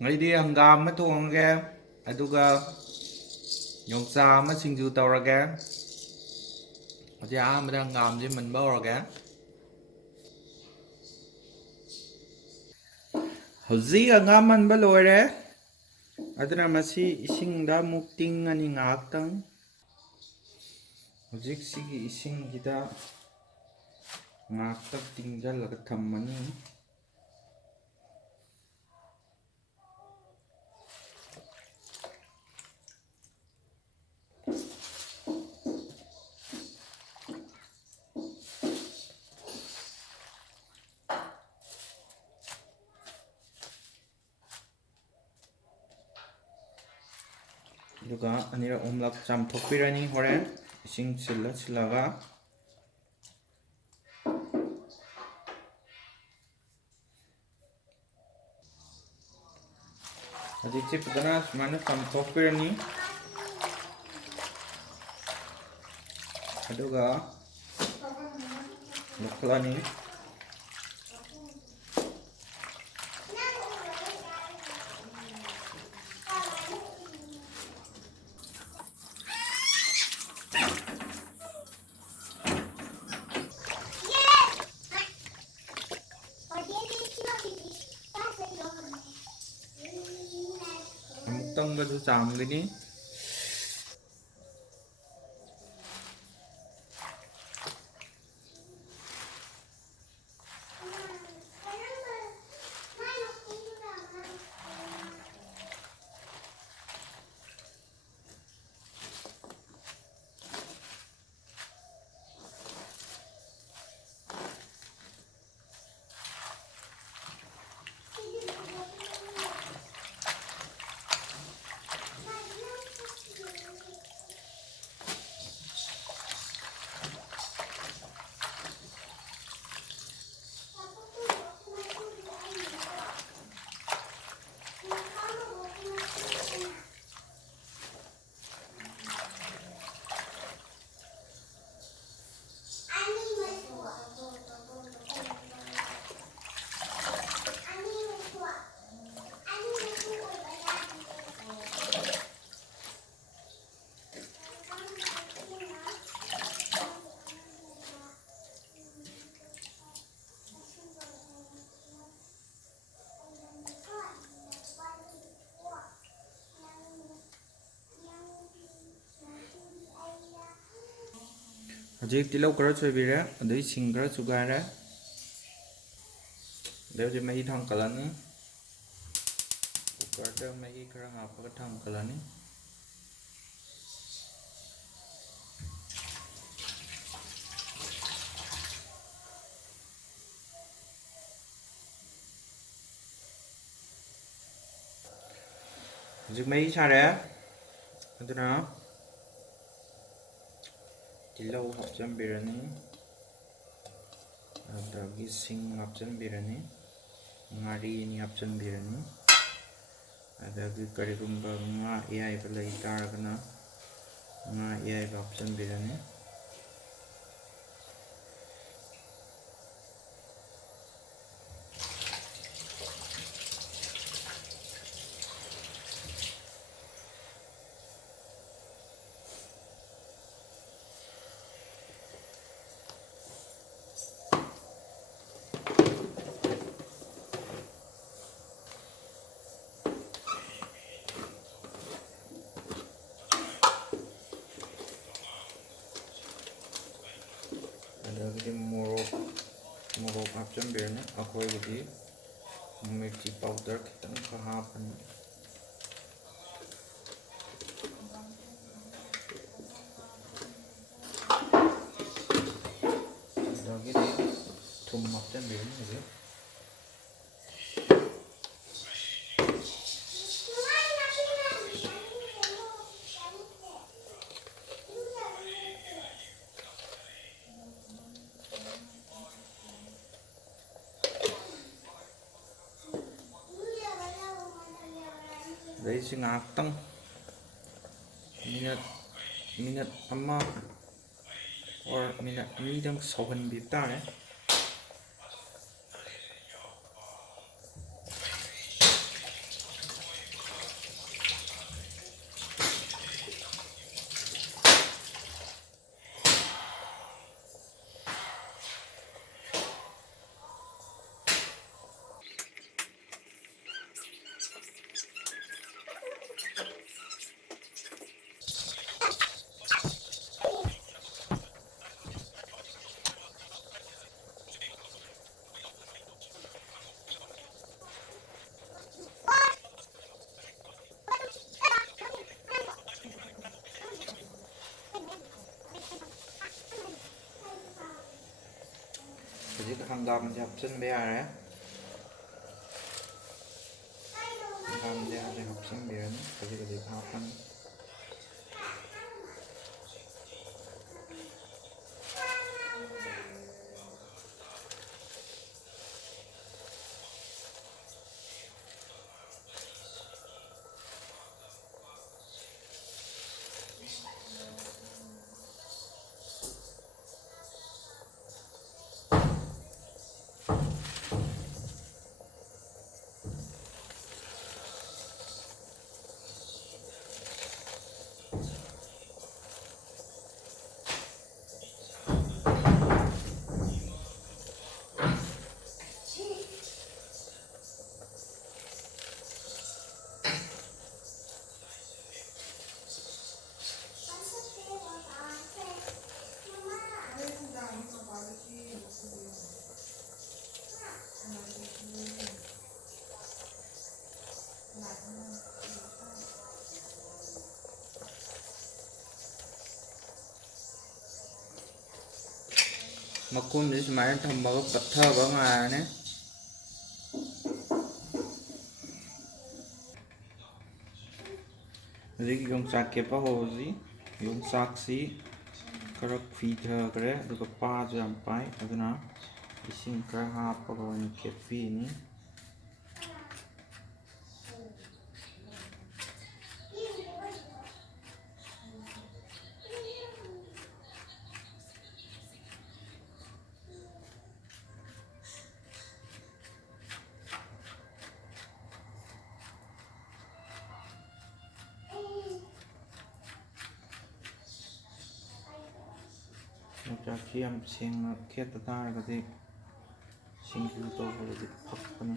ꯉꯩꯗꯤ ꯍꯪꯒꯥꯝ ꯑꯃ ꯊꯣꯡꯉꯒꯦ ꯑꯗꯨꯒ ꯌꯣꯡꯆꯥꯛ ꯑꯃ ꯁꯤꯡꯖꯨ ꯇꯧꯔꯒꯦ ꯍꯧꯖꯤꯛ ꯑꯍꯥꯟꯕꯗ ꯍꯪꯒꯥꯝꯁꯦ ꯃꯨꯟꯕ ꯍꯧꯔꯒꯦ ꯍꯧꯖꯤꯛ ꯍꯪꯒꯥꯝ ꯃꯟꯕ ꯂꯣꯏꯔꯦ ꯑꯗꯨꯅ ꯃꯁꯤ ꯏꯁꯤꯡꯗ ꯑꯃꯨꯛ ꯇꯤꯡꯉꯅꯤ ꯉꯥꯏꯍꯥꯛꯇꯪ ꯍꯧꯖꯤꯛ ꯁꯤꯒꯤ ꯏꯁꯤꯡꯁꯤꯗ ꯉꯥꯏꯍꯥꯛꯇꯪ ꯇꯤꯡꯁꯤꯜꯂꯒ ꯊꯝꯃꯅꯤ ꯑꯗꯨꯒ ꯑꯅꯤꯔꯛ ꯑꯍꯨꯝꯂꯛ ꯆꯥꯝꯊꯣꯛꯄꯤꯔꯅꯤ ꯍꯣꯔꯦꯟ ꯏꯁꯤꯡ ꯁꯤꯜꯂꯒ ꯍꯧꯖꯤꯛꯁꯤ ꯐꯖꯅ ꯁꯨꯃꯥꯏꯅ ꯆꯥꯝꯊꯣꯛꯄꯤꯔꯅꯤ ꯑꯗꯨꯒ ꯂꯧꯈꯠꯂꯅꯤ ꯑꯃꯨꯛꯇꯪꯒꯁꯨ ꯆꯥꯝꯒꯅꯤ ꯍꯧꯖꯤꯛ ꯇꯤꯜꯍꯧ ꯈꯔ ꯁꯣꯏꯕꯤꯔꯦ ꯑꯗꯩ ꯁꯤꯡ ꯈꯔ ꯁꯨꯒꯥꯏꯔꯦ ꯑꯗꯩ ꯍꯧꯖꯤꯛ ꯃꯍꯤ ꯊꯥꯡꯀꯠꯂꯅꯤ ꯀꯨꯀꯔꯗ ꯃꯍꯤ ꯈꯔ ꯍꯥꯞꯄꯒ ꯊꯥꯡꯀꯠꯂꯅꯤ ꯍꯧꯖꯤꯛ ꯃꯍꯤ ꯁꯥꯔꯦ ꯑꯗꯨꯅ ꯇꯤꯜꯍꯧ ꯍꯥꯞꯆꯤꯟꯕꯤꯔꯅꯤ ꯑꯗꯒꯤ ꯁꯤꯡ ꯍꯥꯞꯆꯤꯟꯕꯤꯔꯅꯤ ꯉꯥꯔꯤ ꯑꯅꯤ ꯍꯥꯞꯆꯤꯟꯕꯤꯔꯅꯤ ꯑꯗꯒꯤ ꯀꯔꯤꯒꯨꯝꯕ ꯉꯥ ꯑꯌꯥꯏꯕ ꯂꯩ ꯇꯥꯔꯒꯅ ꯉꯥ ꯑꯌꯥꯏꯕ ꯍꯥꯞꯆꯤꯟꯕꯤꯔꯅꯤ ꯑꯗꯒꯤꯗꯤ ꯃꯣꯔꯣꯛ ꯍꯥꯞꯆꯤꯟꯕꯤꯔꯅꯤ ꯑꯩꯈꯣꯏꯒꯤꯗꯤ ꯃꯤꯔꯆꯤ ꯄꯥꯎꯗꯔ ꯈꯤꯇꯪꯒ ꯍꯥꯞꯄꯅꯤ ꯑꯗꯒꯤꯗꯤ ꯊꯨꯝ ꯍꯥꯞꯆꯤꯟꯕꯤꯔꯅꯤ ꯍꯧꯖꯤꯛ ꯑꯗꯩꯁꯤ ꯉꯥꯏꯍꯥꯛꯇꯪ ꯃꯤꯅꯠ ꯑꯃ ꯑꯣꯔ ꯃꯤꯅꯠ ꯑꯅꯤꯗꯪ ꯁꯧꯍꯟꯕꯤꯕ ꯇꯥꯔꯦ ꯍꯧꯖꯤꯛ ꯍꯪꯒꯥꯝꯁꯦ ꯍꯥꯞꯆꯤꯟꯕ ꯌꯥꯔꯦ ꯍꯪꯒꯥꯝꯁꯦ ꯍꯧꯖꯤꯛ ꯍꯥꯞꯆꯤꯟꯕꯤꯔꯅꯤ ꯈꯖꯤꯛ ꯈꯖꯤꯛ ꯍꯥꯞꯄꯅꯤ ꯃꯈꯨꯝꯁꯤ ꯁꯨꯃꯥꯏꯅ ꯊꯝꯃꯒ ꯄꯠꯊꯕ ꯉꯥꯏꯔꯅꯤ ꯍꯧꯖꯤꯛ ꯌꯣꯡꯆꯥꯛ ꯈꯦꯠꯄ ꯍꯧꯔꯁꯤ ꯌꯣꯡꯆꯥꯛꯁꯤ ꯈꯔ ꯐꯤꯊꯈ꯭ꯔꯦ ꯑꯗꯨꯒ ꯄꯥꯁꯨ ꯌꯥꯝ ꯄꯥꯏ ꯑꯗꯨꯅ ꯏꯁꯤꯡ ꯈꯔ ꯍꯥꯞꯄꯒ ꯑꯣꯏꯅ ꯈꯦꯠꯄꯤꯅꯤ ꯌꯣꯡꯆꯥꯛꯁꯤ ꯌꯥꯝ ꯁꯦꯡꯅ ꯈꯦꯠꯇ ꯇꯥꯔꯒꯗꯤ ꯁꯤꯡꯖꯨ ꯇꯧꯕꯗꯗꯤ ꯐꯛꯄꯅꯤ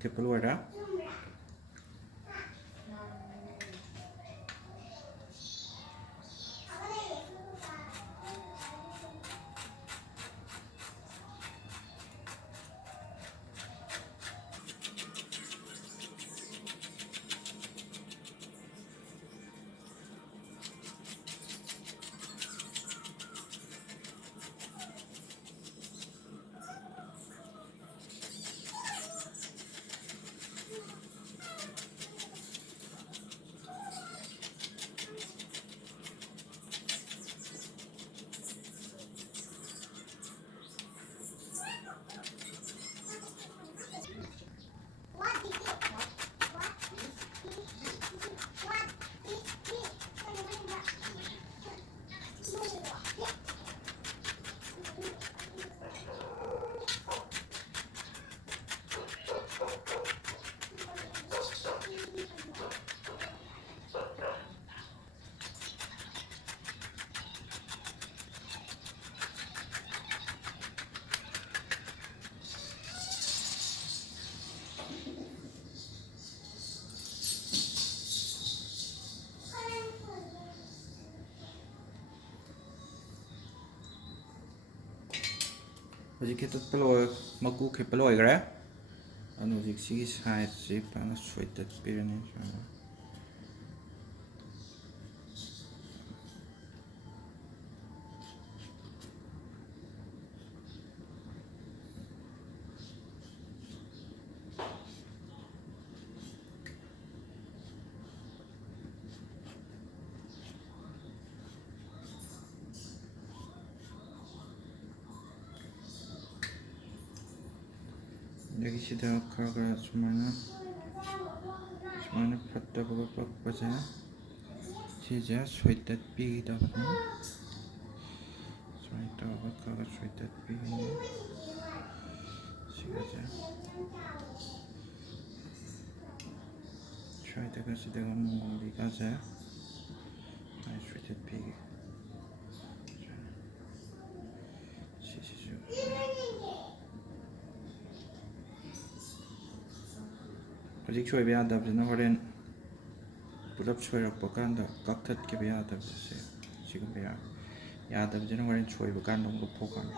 ꯈꯦꯠꯄ ꯂꯣꯏꯔꯦ ꯍꯧꯖꯤꯛ ꯈꯦꯠꯇꯠꯄ ꯂꯣꯏ ꯃꯀꯨ ꯈꯦꯠꯄ ꯂꯣꯏꯈ꯭ꯔꯦ ꯑꯗꯨ ꯍꯧꯖꯤꯛ ꯁꯤꯒꯤ ꯁꯥꯏꯗꯁꯤ ꯐꯖꯅ ꯁꯣꯏꯗꯠꯄꯤꯔꯅꯤ ꯁꯨꯃꯥꯏꯅ ꯑꯗꯒꯤ ꯁꯤꯗ ꯈꯔ ꯈꯔ ꯁꯨꯃꯥꯏꯅ ꯐꯠꯇꯕ ꯄꯛꯄꯁꯦ ꯁꯤꯁꯦ ꯁꯣꯏꯗꯠꯄꯤꯒꯗꯕꯅꯤ ꯁꯨꯃꯥꯏꯅ ꯇꯧꯔꯒ ꯈꯔ ꯈꯔ ꯁꯣꯏꯗꯠꯄꯤꯒꯅꯤ ꯁꯤꯒꯁꯦ ꯁ꯭ꯋꯥꯏꯗꯒ ꯁꯤꯗꯒ ꯃꯣꯂꯤꯒꯁꯦ ꯁꯨꯃꯥꯏꯅ ꯁꯣꯏꯗꯠꯄꯤꯒꯦ ꯁꯤꯁꯤꯁꯨ ꯍꯧꯖꯤꯛ ꯁꯣꯏꯕ ꯌꯥꯗꯕꯁꯤꯅ ꯍꯣꯔꯦꯟ ꯄꯨꯂꯞ ꯁꯣꯏꯔꯛꯄ ꯀꯥꯟꯗ ꯀꯛꯊꯠꯈꯤꯕ ꯌꯥꯗꯕꯁꯦ ꯁꯤꯒꯨꯝꯕ ꯌꯥꯗꯕꯁꯤꯅ ꯍꯣꯔꯦꯟ ꯁꯣꯏꯕ ꯀꯥꯟꯗ ꯑꯃꯨꯛ ꯂꯧꯊꯣꯛꯀꯥꯟꯗ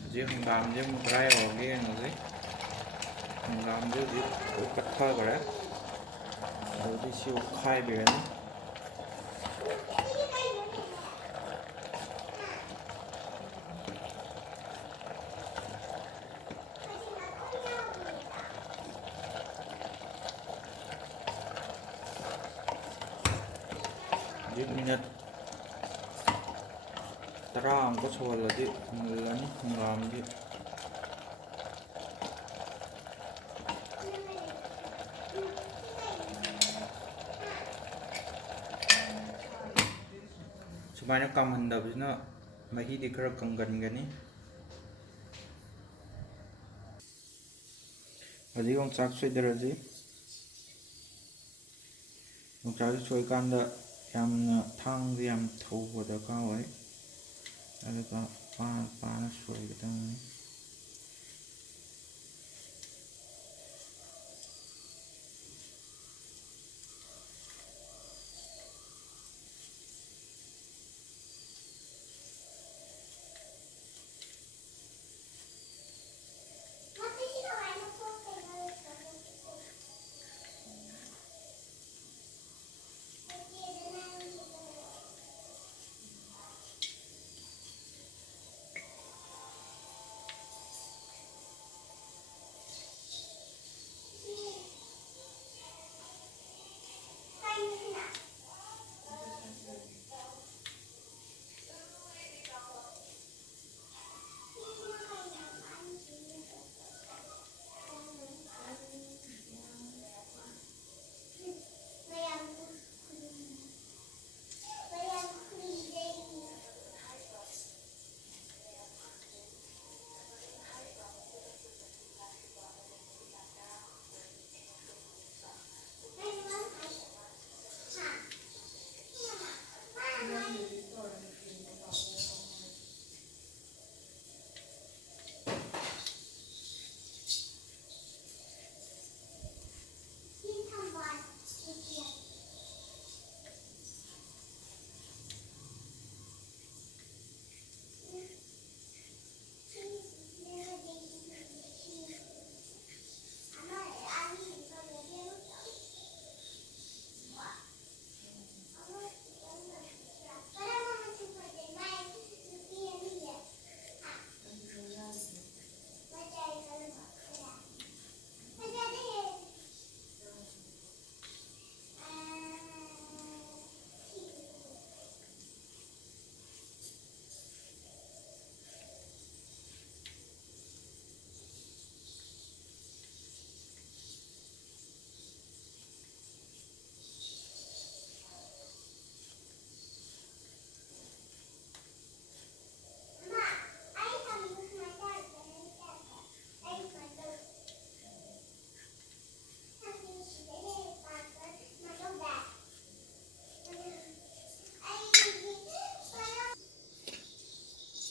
ꯍꯧꯖꯤꯛ ꯍꯪꯒꯥꯝꯁꯦ ꯑꯃꯨꯛ ꯗ꯭ꯔꯥꯏ ꯌꯧꯔꯒꯦ ꯌꯦꯡꯉꯁꯤ ꯍꯪꯒꯥꯝꯁꯦ ꯍꯧꯖꯤꯛ ꯀꯠꯊꯈ꯭ꯔꯦ ꯑꯗꯨꯗꯤ ꯁꯤ ꯈꯥꯏꯕꯤꯔꯅꯤ ꯍꯧꯖꯤꯛ ꯃꯤꯅꯠ 10 ꯑꯃꯨꯛꯀ ꯁꯧꯍꯜꯂꯗꯤ ꯃꯨꯜꯂꯅꯤ ꯍꯪꯒꯥꯝꯗꯤ ꯁꯨꯃꯥꯏꯅ ꯀꯥꯝꯍꯟꯗꯕꯁꯤꯅ ꯃꯍꯤꯗꯤ ꯈꯔ ꯀꯪꯒꯟꯒꯅꯤ ꯍꯧꯖꯤꯛ ꯌꯣꯡꯆꯥꯛ ꯁꯣꯏꯗꯔꯁꯤ ꯌꯣꯡꯆꯥꯛꯁꯤ ꯁꯣꯏꯀꯥꯟꯗ ꯌꯥꯝꯅ ꯊꯥꯡꯁꯦ ꯌꯥꯝ ꯊꯧꯕ ꯗꯔꯀꯥꯔ ꯑꯣꯏ ꯑꯗꯨꯒ ꯄꯥꯅ ꯁꯣꯏꯒꯗꯕꯅꯤ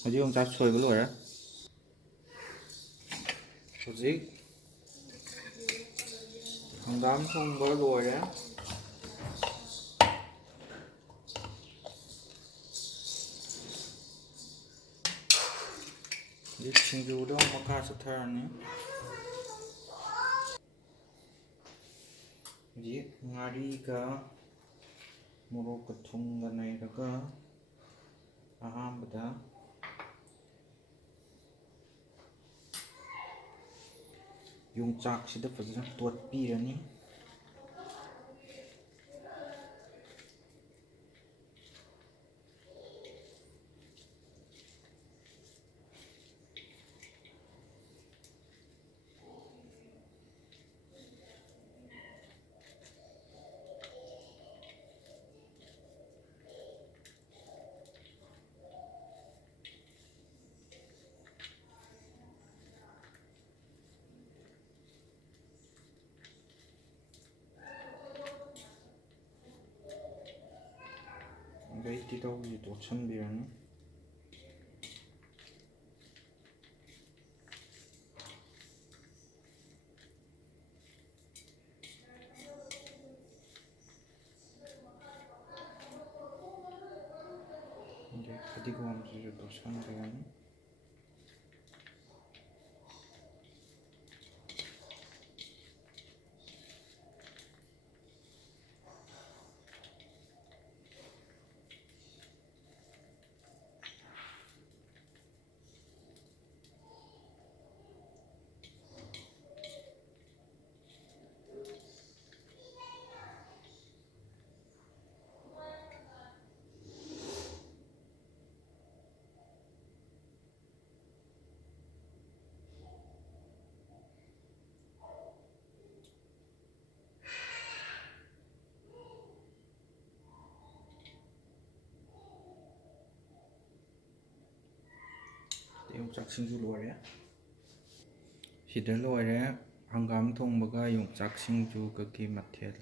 ꯍꯧꯖꯤꯛ ꯌꯣꯡꯆꯥꯛ ꯁꯣꯏꯕ ꯂꯣꯏꯔꯦ ꯍꯧꯖꯤꯛ ꯍꯪꯒꯥꯝ ꯊꯣꯡꯕ ꯂꯣꯏꯔꯦ ꯁꯤꯡꯖꯨꯗꯣ ꯃꯈꯥ ꯆꯠꯊꯔꯅꯤ ꯍꯧꯖꯤꯛ ꯉꯥꯔꯤꯒ ꯃꯣꯔꯣꯛꯀ ꯊꯨꯝꯒ ꯅꯩꯔꯒ ꯑꯍꯥꯟꯕꯗ ꯌꯣꯡꯆꯥꯛꯁꯤꯗ ꯐꯖꯅ ꯇꯣꯠꯄꯤꯔꯅꯤ ꯑꯗꯩ ꯇꯤꯜꯍꯧꯁꯤ ꯇꯣꯠꯁꯟꯕꯤꯔꯅꯤ ꯑꯗꯩ ꯐꯗꯤꯒꯣꯝꯁꯤꯁꯨ ꯇꯣꯠꯁꯟꯕꯤꯔꯅꯤ ꯌꯣꯡꯆꯥꯛ ꯁꯤꯡꯖꯨ ꯂꯣꯏꯔꯦ ꯁꯤꯗ ꯂꯣꯏꯔꯦ ꯍꯪꯒꯥꯝ ꯊꯣꯡꯕꯒ ꯌꯣꯡꯆꯥꯛ ꯁꯤꯡꯖꯨꯒꯒꯤ ꯃꯊꯦꯜ